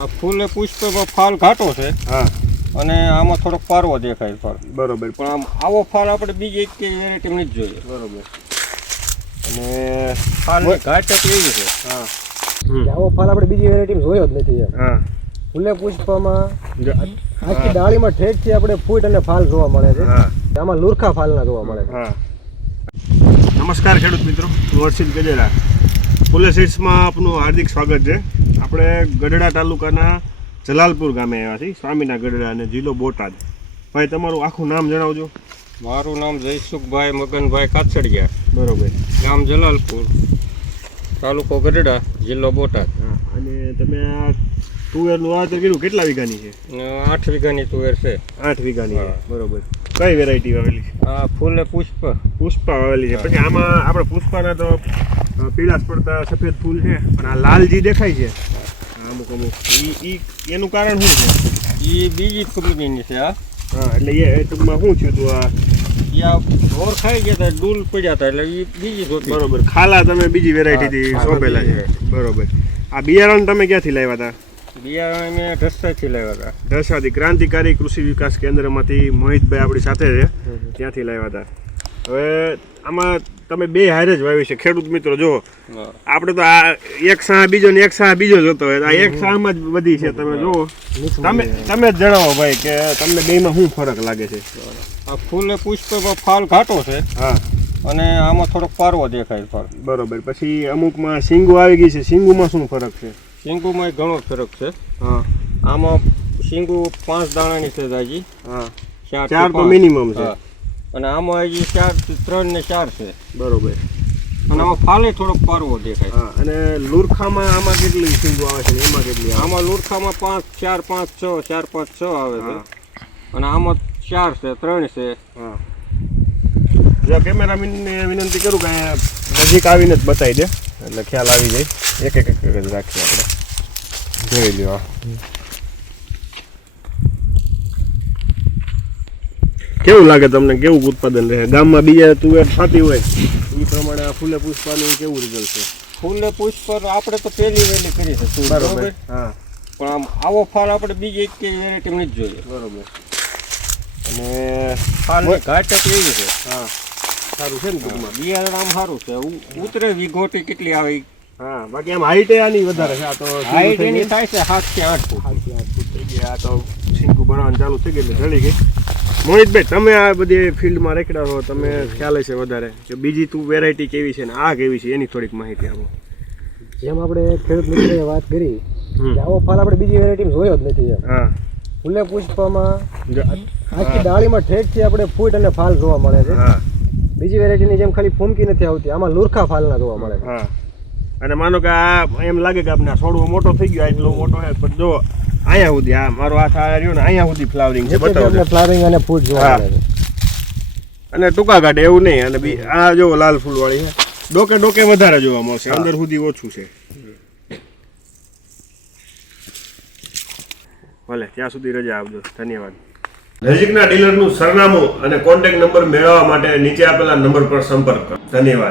ફૂલે પુષ્પમાં ફાલ ઘાટો છે. હા, અને આમાં થોડોક પારવો દેખાય ફાલ. બરોબર. પણ આમ આવો ફાલ આપણે બીજી એક વેરાયટી નથી જોઈએ. બરોબર. અને ફાલની ઘાટ એવી છે. હા, આવો ફાલ આપણે બીજી વેરાયટીમાં જોયો જ નથી. હા, ફૂલે પુષ્પમાં આખી ડાળીમાં ઠેકથી આપણે ફૂટ અને ફાલ જોવા મળે છે. હા, આમાં લુરખા ફાલના જોવા મળે છે. હા. નમસ્કાર ખેડૂત મિત્રો, હું હર્ષિત ગજેરા. ફૂલે સીડ્સમાં આપનું હાર્દિક સ્વાગત છે. આપણે ગઢડા તાલુકાના જલાલપુર ગામે આવ્યા છીએ, સ્વામીના ગઢડા અને જિલ્લો બોટાદ. ભાઈ, તમારું આખું નામ જણાવજો. મારું નામ જયસુખભાઈ મગનભાઈ કાછડિયા, બરોબર. ગામ જલાલપુર, તાલુકો ગઢડા, જિલ્લો બોટાદ. હા, અને તમે આ તુવેરનું વાવેતર કર્યું, કેટલા વીઘાની છે? 8 વીઘાની તુવેર છે. 8 વીઘાની. હા. બરોબર. કઈ વેરાયટી વાવેલી છે? આ ફૂલે પુષ્પ. પુષ્પા વાવેલી છે. પછી આમાં આપણે પુષ્પાના તો પીળાશ પડતા સફેદ ફૂલ છે, પણ આ લાલ જે દેખાય છે અમુક એનું કારણ શું છે? એ બીજી કંપનીની છે. હા, એટલે એ ટૂંકમાં શું થયું હતું? આ ઢોર ખાઈ ગયા હતા, ડૂલ પડ્યા હતા, એટલે એ બીજી જોતી. બરોબર. ખાલા તમે બીજી વેરાયટીથી હા, સોંપેલા છે. બરોબર. આ બિયારણ તમે ક્યાંથી લાવ્યા હતા? બિયારણ મેં ઢસાથી લાવ્યા હતા. ઢસાથી. ક્રાંતિકારી કૃષિ વિકાસ કેન્દ્રમાંથી મોહિતભાઈ આપણી સાથે છે, ત્યાંથી લાવ્યા હતા. હવે આમાં તમે બે હારે જ વાવી છે. ખેડૂત મિત્રો જો, આપણે તો આ એક સાહ બીજો ને એક સાહ બીજો જોતો હોય, આ એક સાહમાં જ બધી છે. તમે જુઓ, તમે જ જણાવો ભાઈ કે તમને બેમાં શું ફરક લાગે છે? આ ફૂલે પુષ્પમાં ફાલ ઘાટો છે. હા, અને આમાં થોડોક પારવો દેખાય ફાલ. બરોબર. પછી અમુકમાં શીંગું આવી ગઈ છે. શીંગુમાં શું ફરક છે? શીંગુમાં ઘણો ફરક છે. હા, આમાં શીંગુ 5 દાણાની છે દાજી. હા, 4 4 તો મિનિમમ છે. અને આમાં હજી 3 ને 4 છે. બરોબર. અને આમાં ફાલે થોડોક પારવો દેખાય. હા, અને લુરખામાં આમાં કેટલી શીંગુ આવે છે? એમાં કેટલી આવે? આમાં લુરખામાં 4, 5, 6, 4, 5, 6 આવે છે. અને આમાં 4 છે, 3 છે. હા. જો કેમેરામેનને વિનંતી કરું કે નજીક આવીને જ બતાવી દે, એટલે ખ્યાલ આવી જાય. એક જ રાખીએ આપણે. જોઈ લ્યો. કેવું લાગે તમને? કેવું ઉત્પાદન રહે? ગામમાં બીજા તુવેર થતી હોય એ પ્રમાણે આ ફૂલે પુષ્પાનું કેવું રિઝલ્ટ છે? ફૂલે પુષ્પ આપણે તો પહેલી વેલી કરી છે તુવેર, બરોબર. હા, પણ આમ આવો ફાલ આપણે બીજી એક વેરાયટી નથી જોઈએ. બરોબર. અને ફાલની ઘાટ એવી છે. હા, સારું છે ને ટૂંકમાં. બિયારણ આમ સારું છે. ઉતરે વિઘોટી કેટલી આવે. હા, બાકી આમ હાઈટ આની વધારે છે. આ તો હાઈટ એની થાય છે 7 થી 8 ફૂટ. 8 ફૂટ થઈ ગયા. આ તો શીંગું ભરવાનું ચાલુ થઈ ગયું એટલે જળી ગઈ. મોહિતભાઈ, તમે આ બધી ફિલ્ડમાં રેકડા છો, તમે ખ્યાલ છે વધારે કે બીજી તું વેરાયટી કેવી છે ને આ કેવી છે, એની થોડીક માહિતી આપો. જેમ આપણે ખેડૂત મિત્રોએ વાત કરી કે આવો ફાલ આપણે બીજી વેરાયટીમાં જોયો જ નથી. હા, ફૂલે પુષ્પમાં આખી ડાળીમાં ઠેકથી આપણે ફૂટ અને ફાલ જોવા મળે છે. હા, બીજી વેરાયટીની જેમ ખાલી ફૂમકી નથી આવતી, આમાં લુરખા ફાલના જોવા મળે છે. હા. અને માનો કે આ એમ લાગે કે આપણે છોડવો મોટો થઈ ગયો, એટલો મોટો છે, પણ જો અહીંયા સુધી આ મારો હાથ આ રહ્યો ને અહીંયા સુધી ફ્લાવરિંગ છે. બતાવો. ફ્લાવરિંગ અને ફૂટ જોવા મળે છે. અને ટૂંકા કાઢે એવું નહીં. અને આ જો લાલ ફૂલવાળી છે, ડોકે ડોકે વધારે જોવા મળશે, અંદર સુધી ઓછું છે. ભલે, ત્યાં સુધી રજા આપજો. ધન્યવાદ. નજીકના ડીલરનું સરનામું અને કોન્ટેક્ટ નંબર મેળવવા માટે નીચે આપેલા નંબર પર સંપર્ક કરો. ધન્યવાદ.